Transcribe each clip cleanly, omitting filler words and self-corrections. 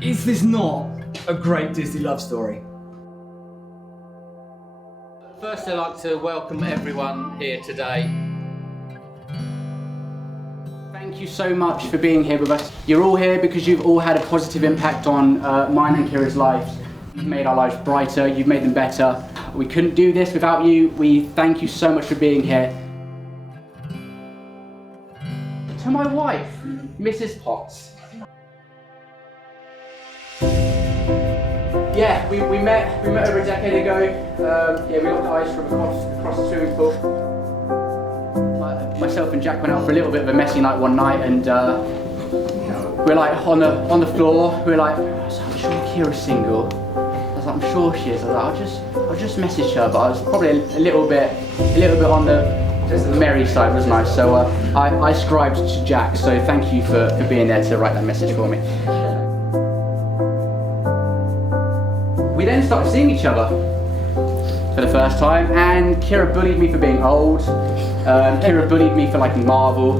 Is this not a great Disney love story? First, I'd like to welcome everyone here today. Thank you so much for being here with us. You're all here because you've all had a positive impact on mine and Kira's lives. You've made our lives brighter, you've made them better. We couldn't do this without you. We thank you so much for being here. To my wife, Mrs. Potts. Yeah, we met over a decade ago. Yeah, we got the ice from across the swimming pool. Myself and Jack went out for a little bit of a messy night one night, and we're like on the floor. We're like, I'm sure Kira's single. I was like, I'm sure she is. I was like, I'll just message her, but I was probably a little bit on the merry side, wasn't I? So I scribed to Jack. So thank you for being there to write that message for me. We then started seeing each other for the first time, and Kira bullied me for being old. Kira bullied me for liking Marvel.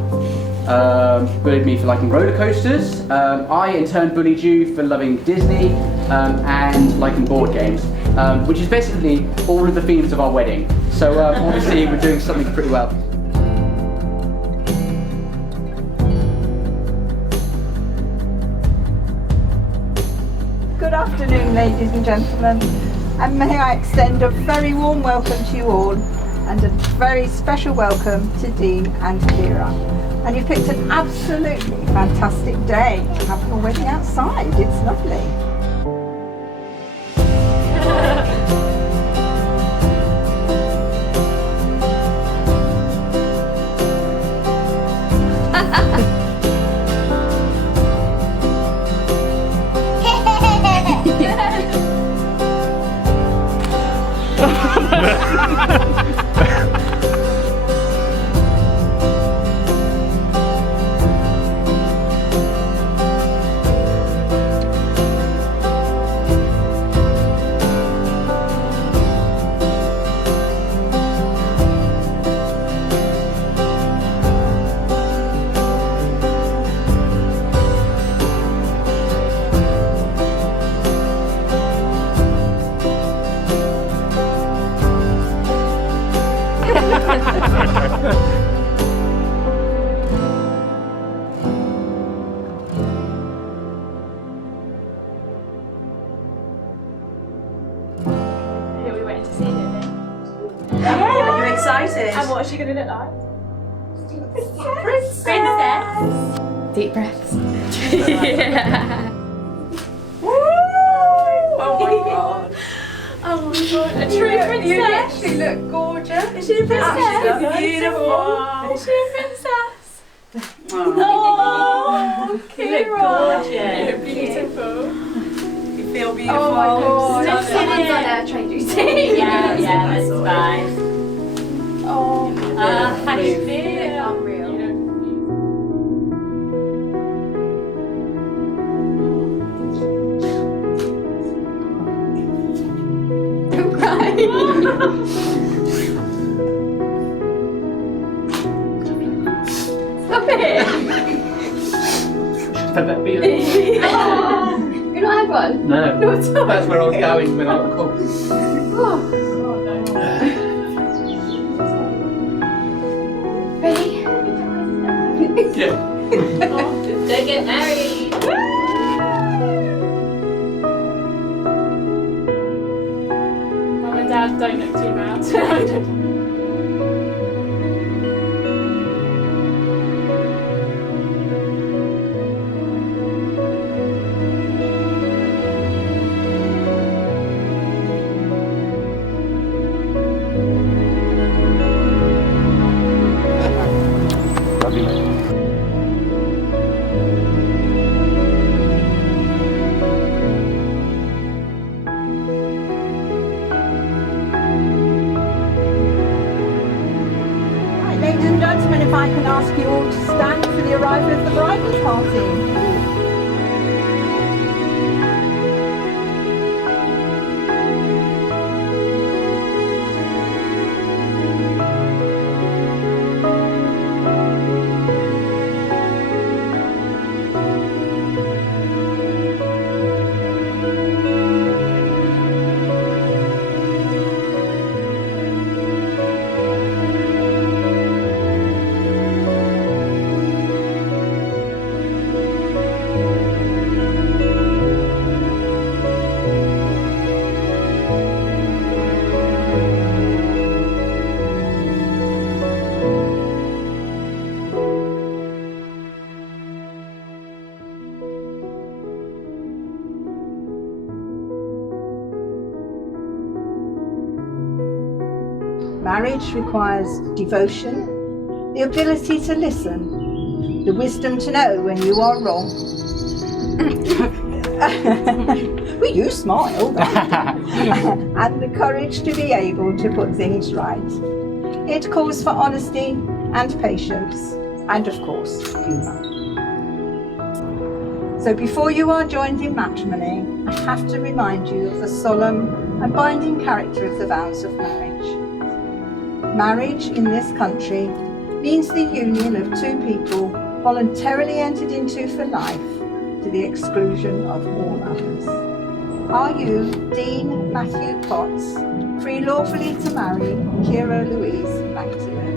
Bullied me for liking roller coasters. I in turn bullied you for loving Disney and liking board games, which is basically all of the themes of our wedding. So obviously we're doing something pretty well. Good afternoon, ladies and gentlemen, and may I extend a very warm welcome to you all, and a very special welcome to Dean and Kira. And you picked an absolutely fantastic day to have your wedding outside. It's lovely. We went to see Lily. Yeah, are you excited? And what is she going to look like? Princess. Deep breaths. Yeah. Woo! Oh my god. Oh my god, a true princess. You actually look gorgeous. Is she a princess? Absolutely beautiful. Is she a princess? Oh, You Kira. look gorgeous. You look beautiful. You feel beautiful. Oh my god. Someone's on a train duty. Yeah, that's fine. Oh, How do you feel? Unreal. don't cry. Stop it. Had that feeling. You're not had one? No, that's where I was going when I called. Ready? Yeah. They get married. Mum and Dad don't look too bad. Love you, mate. Right, ladies and gentlemen, if I can ask you all to stand for the arrival of the bridal party. Marriage requires devotion, the ability to listen, the wisdom to know when you are wrong. Well, you smile. And the courage to be able to put things right. It calls for honesty and patience, and of course, humour. So before you are joined in matrimony, I have to remind you of the solemn and binding character of the vows of marriage. Marriage in this country means the union of two people voluntarily entered into for life to the exclusion of all others. Are you, Dean Matthew Potts, free lawfully to marry Kira Louise Magdalene?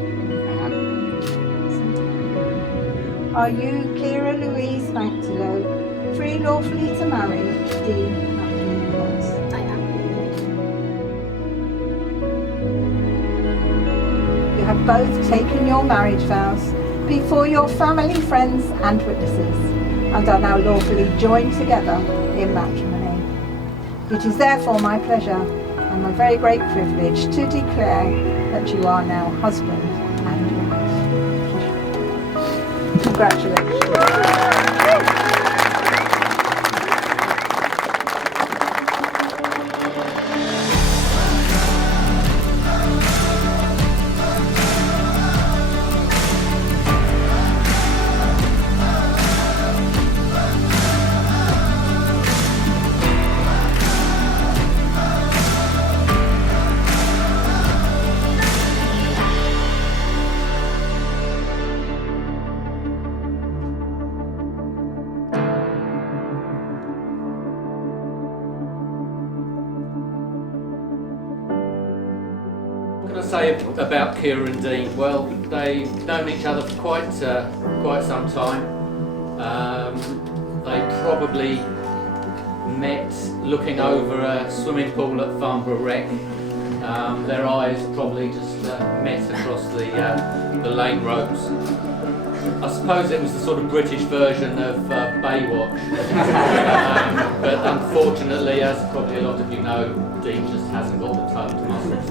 Are you, Kira Louise Magdalene, free lawfully to marry Dean Matthew Potts? I am. You have both taken your marriage vows before your family, friends and witnesses, and are now lawfully joined together in matrimony. It is therefore my pleasure and my very great privilege to declare that you are now husband and wife. Congratulations. What can I say about Kira and Dean? Well, they've known each other for quite some time. They probably met looking over a swimming pool at Farnborough Rec. Their eyes probably just met across the lane ropes. I suppose it was the sort of British version of Baywatch. But unfortunately, as probably a lot of you know, Dean just hasn't got the toned muscles.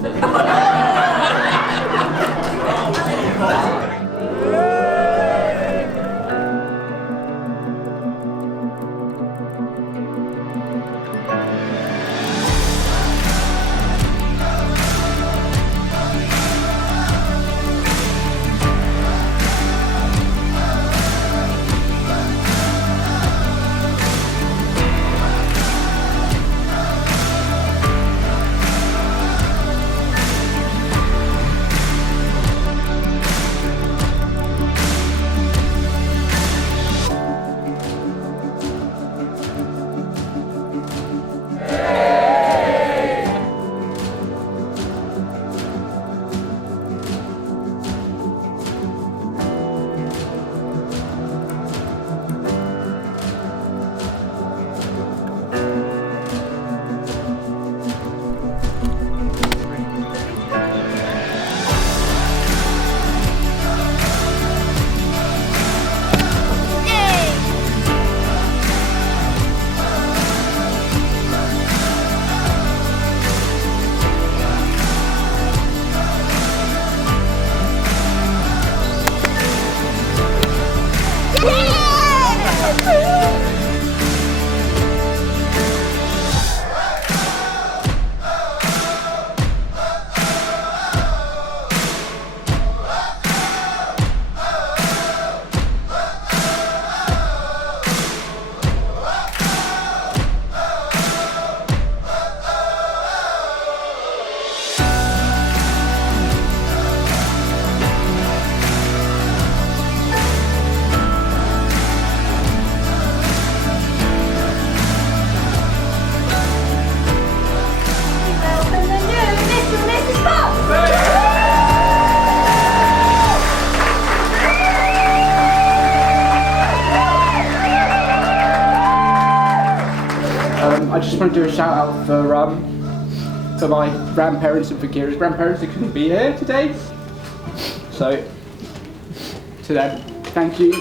I just want to do a shout out for my grandparents and for Kira's grandparents who couldn't be here today. So, to them, thank you.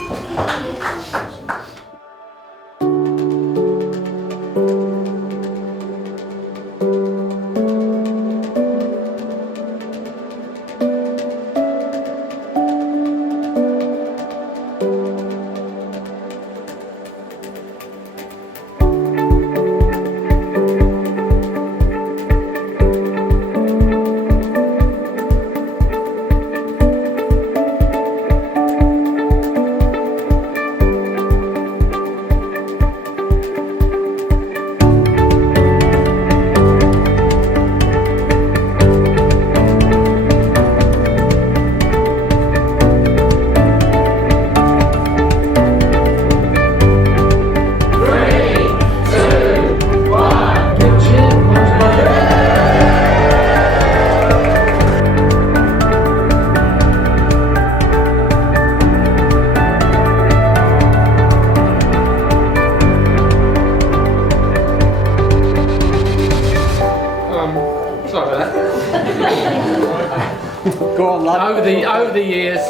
over the years,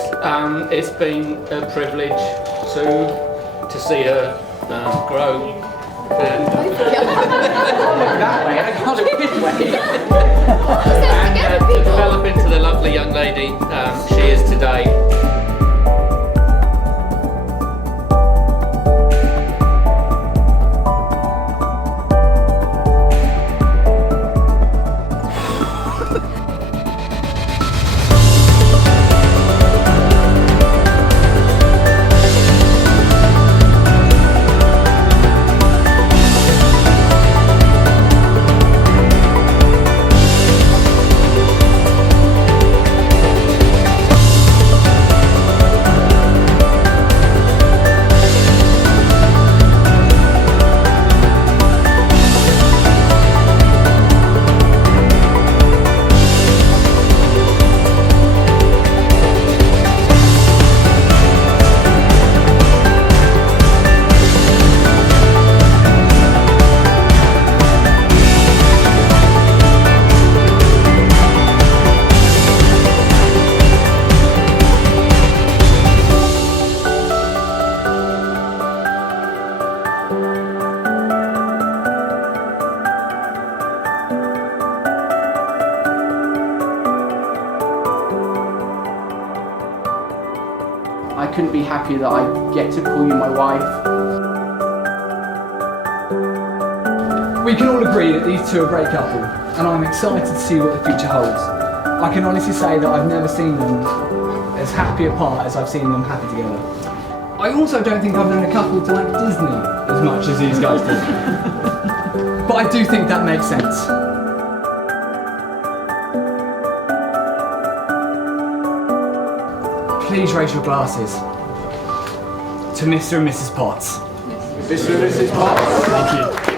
it's been a privilege to see her grow. And to develop into the lovely young lady she is today. I couldn't be happier that I get to call you my wife. We can all agree that these two are a great couple, and I'm excited to see what the future holds. I can honestly say that I've never seen them as happy apart as I've seen them happy together. I also don't think I've known a couple to like Disney as much as these guys do. But I do think that makes sense. Please raise your glasses to Mr. and Mrs. Potts. Mr. and Mrs. Potts. Thank you.